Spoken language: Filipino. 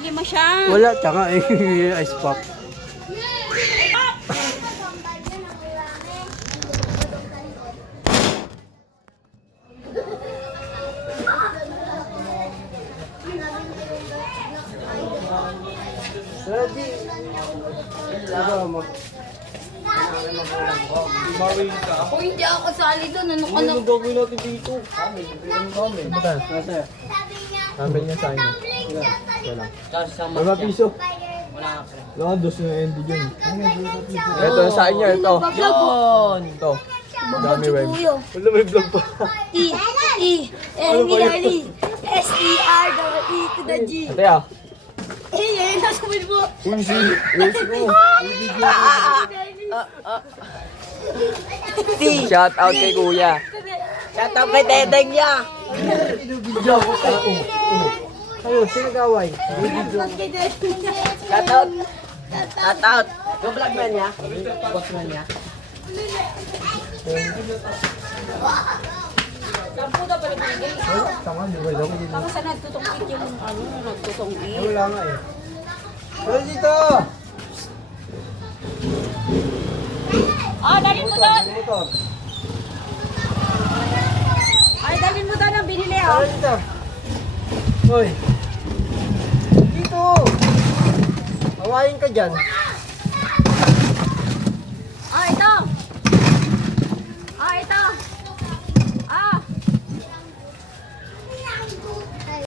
Bili mo siya. Wala, tsaka ice pop. Ready? Laba mo. Mawin ka. Kung hindi ako sali doon, ano ka na? Ano gagawin natin dito? Bata, nasa. Sabi niya sa inyo. Mga piso. Wala, dos na ending yun. Ito, sa inyo, ito. Yun! Ito. Dami web. Wala, may vlog pa. E-N-E-R-E to the G. Ate ah. Eh, nasa mo mo. Uy, si ko. Shout out kay kuya. Shout out kay Dedeng niya. Ayun, sinagaway. Shout out. Shout out. Yung vlog man niya. Boss man niya. Sampu na pala binigay. Tama, di ba? Baka sa nagtutong-ik yung ano, nagtutong-ik. Wala nga eh. Pero dito! Oh, dalhin mo doon. Dito. Ay, dalhin mo doon ang binili, Pero oh. dito. Hoy. Dito. Hawain ka dyan.